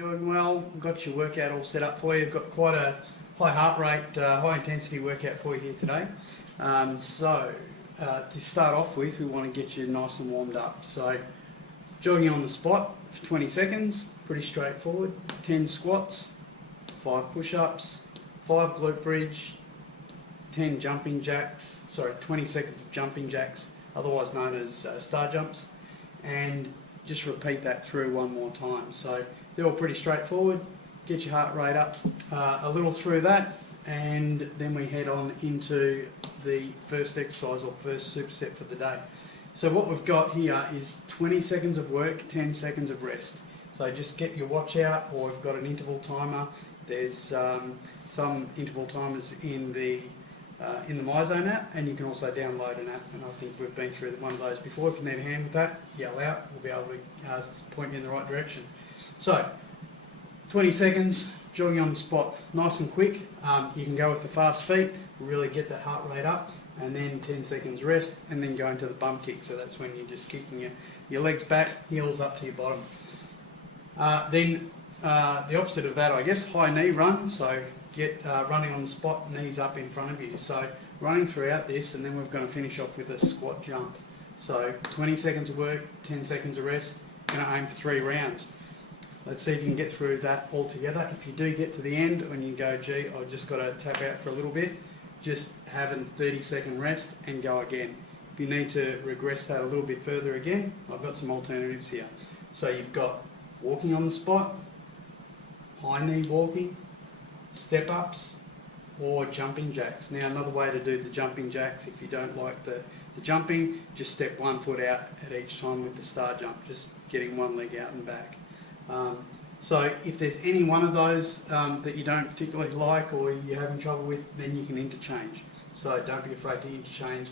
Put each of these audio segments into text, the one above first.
doing well. We've got your workout all set up for you. We've got quite a high heart rate, high intensity workout for you here today. To start off with, we want to get you nice and warmed up. So jogging on the spot for 20 seconds, pretty straightforward. 10 squats, 5 push-ups, 5 glute bridge, 10 jumping jacks, 20 seconds of jumping jacks, otherwise known as star jumps, and just repeat that through one more time. So they're all pretty straightforward. Get your heart rate up a little through that, and then we head on into the first exercise or first superset for the day. So what we've got here is 20 seconds of work, 10 seconds of rest. So just get your watch out, or we've got an interval timer. There's some interval timers in the MyZone app, and you can also download an app, and I think we've been through one of those before. If you need a hand with that, yell out, we'll be able to point you in the right direction. So 20 seconds, jogging on the spot, nice and quick. You can go with the fast feet, really get that heart rate up, and then 10 seconds rest, and then go into the bum kick. So that's when you're just kicking your legs back, heels up to your bottom. Then the opposite of that, I guess, high knee run. So get running on the spot, knees up in front of you. So running throughout this, and then we're going to finish off with a squat jump. So 20 seconds of work, 10 seconds of rest. Going to aim for 3 rounds. Let's see if you can get through that all together. If you do get to the end and you go, gee, I've just got to tap out for a little bit, just have a 30-second rest and go again. If you need to regress that a little bit further again, I've got some alternatives here. So you've got walking on the spot, high knee walking, step ups, or jumping jacks. Now another way to do the jumping jacks, if you don't like the jumping, just step one foot out at each time with the star jump, just getting one leg out and back. So if there's any one of those that you don't particularly like or you're having trouble with, then you can interchange. So don't be afraid to interchange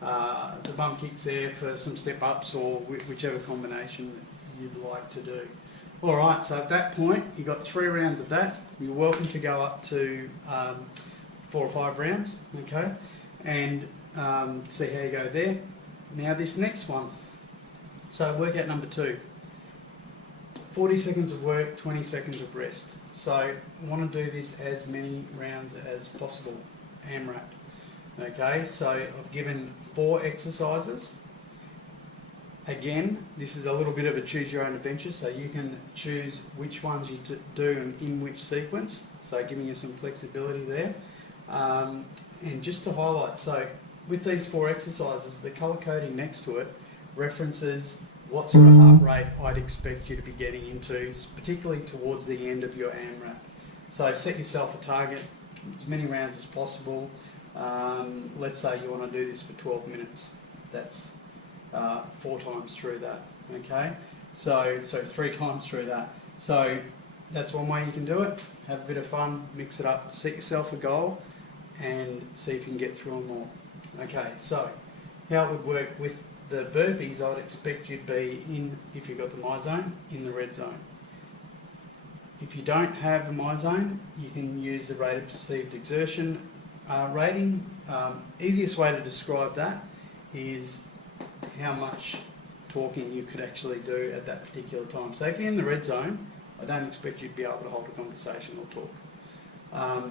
the bum kicks there for some step ups, or whichever combination you'd like to do. Alright, so at that point you've got 3 rounds of that. You're welcome to go up to 4 or 5 rounds, okay, and see how you go there. Now this next one, so workout number 2. 40 seconds of work, 20 seconds of rest. So I want to do this as many rounds as possible, AMRAP. Okay, so I've given 4 exercises. Again, this is a little bit of a choose your own adventure, so you can choose which ones you do and in which sequence, so giving you some flexibility there. And just to highlight, so with these 4 exercises, the colour coding next to it references what sort of heart rate I'd expect you to be getting into, particularly towards the end of your AMRAP. So set yourself a target, as many rounds as possible. Let's say you want to do this for 12 minutes. That's 4 times through that, okay? So 3 times through that. So that's one way you can do it. Have a bit of fun, mix it up, set yourself a goal, and see if you can get through them all. Okay, so how it would work with the burpees, I would expect you'd be in, if you've got the MyZone, in the red zone. If you don't have the MyZone, you can use the rate of perceived exertion rating. Easiest way to describe that is how much talking you could actually do at that particular time. So if you're in the red zone, I don't expect you to be able to hold a conversation or talk.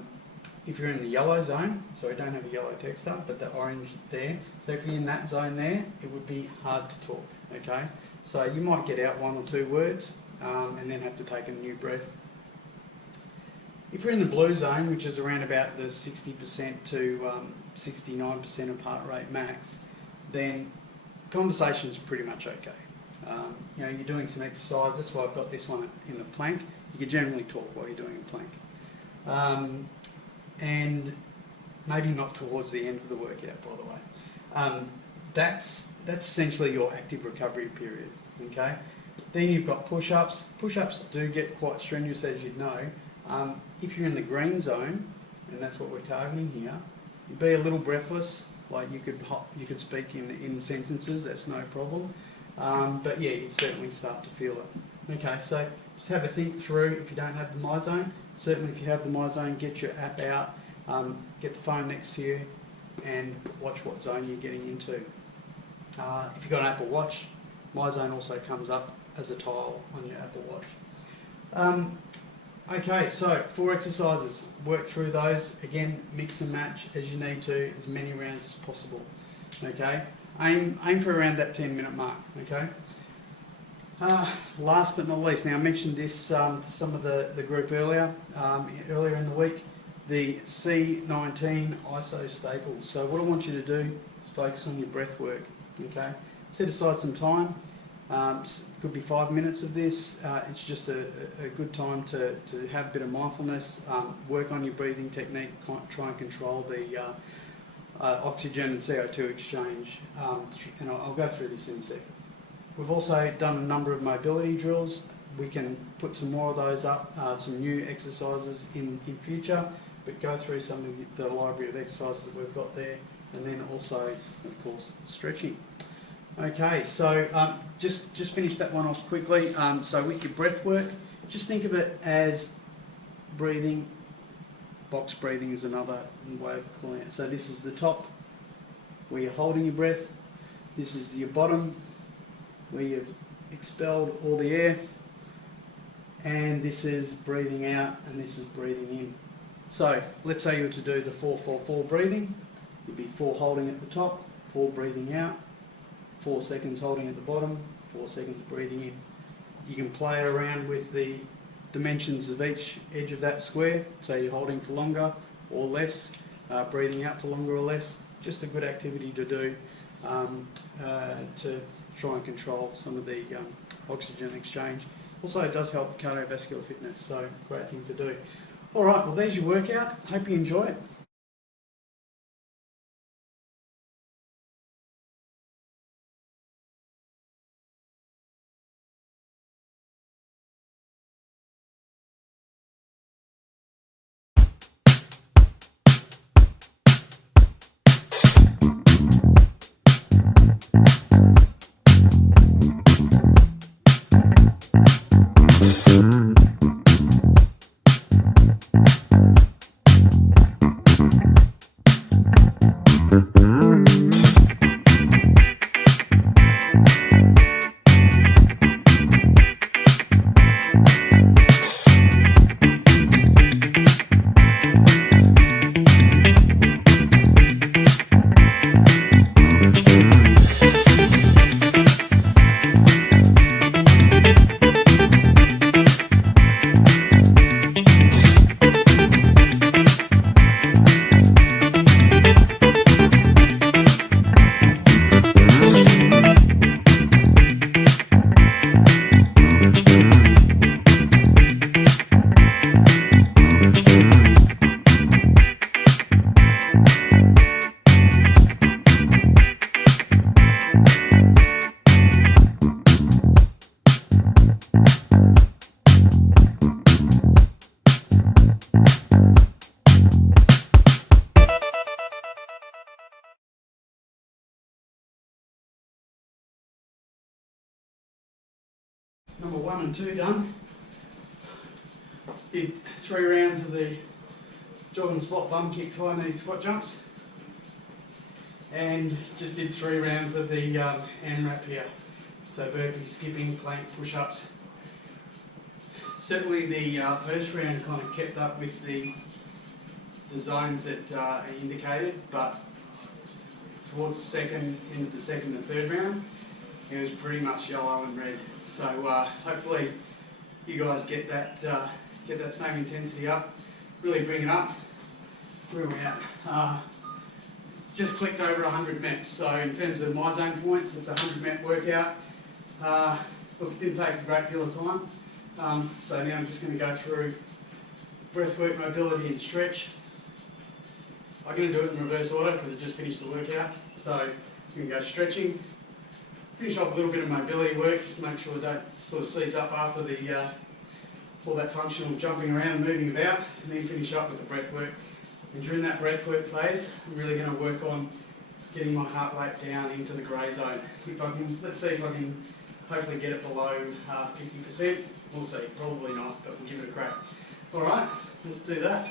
If you're in the yellow zone, sorry, don't have a yellow texter, but the orange there. So if you're in that zone there, it would be hard to talk, okay? So you might get out 1 or 2 words and then have to take a new breath. If you're in the blue zone, which is around about the 60% to 69% of heart rate max, then conversation's pretty much okay. You know, you're doing some exercise, that's why I've got this one in the plank. You can generally talk while you're doing a plank. And maybe not towards the end of the workout, by the way. That's essentially your active recovery period, okay? Then you've got push-ups. Push-ups do get quite strenuous, as you'd know. If you're in the green zone, and that's what we're targeting here, you'd be a little breathless, like you could speak in sentences, that's no problem. But yeah, you'd certainly start to feel it. Okay, so just have a think through if you don't have the MyZone. Certainly if you have the MyZone, get your app out, get the phone next to you, and watch what zone you're getting into. If you've got an Apple Watch, MyZone also comes up as a tile on your Apple Watch. Okay, so 4 exercises. Work through those. Again, mix and match as you need to, as many rounds as possible. Okay, aim for around that 10-minute mark. Okay. Last but not least, now I mentioned this to some of the group earlier in the week, the C19 ISO staples. So what I want you to do is focus on your breath work. Okay, set aside some time. Could be 5 minutes of this. It's just a good time to have a bit of mindfulness, work on your breathing technique, try and control the oxygen and CO2 exchange. And I'll go through this in a second. We've also done a number of mobility drills. We can put some more of those up, some new exercises in future, but go through some of the library of exercises that we've got there, and then also, of course, stretching. Okay, so just finish that one off quickly. So with your breath work, just think of it as breathing. Box breathing is another way of calling it. So this is the top, where you're holding your breath. This is your bottom, where you've expelled all the air. And this is breathing out, and this is breathing in. So let's say you were to do the 4-4-4 breathing. You'd be 4 holding at the top, 4 breathing out, 4 seconds holding at the bottom, 4 seconds breathing in. You can play around with the dimensions of each edge of that square, so you're holding for longer or less, breathing out for longer or less. Just a good activity to do to try and control some of the oxygen exchange. Also, it does help cardiovascular fitness, so great thing to do. All right, well, there's your workout. Hope you enjoy it. Number 1 and 2 done. Did 3 rounds of the jog and squat, bum kicks, high knee squat jumps. And just did 3 rounds of the AMRAP here. So burpee, skipping, plank, push-ups. Certainly the first round kind of kept up with the zones that are indicated, but towards the second, into the second and third round, it was pretty much yellow and red. So hopefully you guys get that same intensity up, really bring it up. Where are we at? Just clicked over 100 MEPs. So in terms of my zone points, it's a 100 MEP workout. Look, it didn't take a great deal of time. So now I'm just going to go through breathwork, mobility and stretch. I'm going to do it in reverse order because I just finished the workout. So I'm going to go stretching. Finish off a little bit of mobility work, just to make sure I don't sort of seize up after all that functional jumping around and moving about, and then finish up with the breath work. And during that breath work phase, I'm really going to work on getting my heart rate down into the grey zone. If I can, let's see if I can hopefully get it below 50%. We'll see, probably not, but we'll give it a crack. All right, let's do that.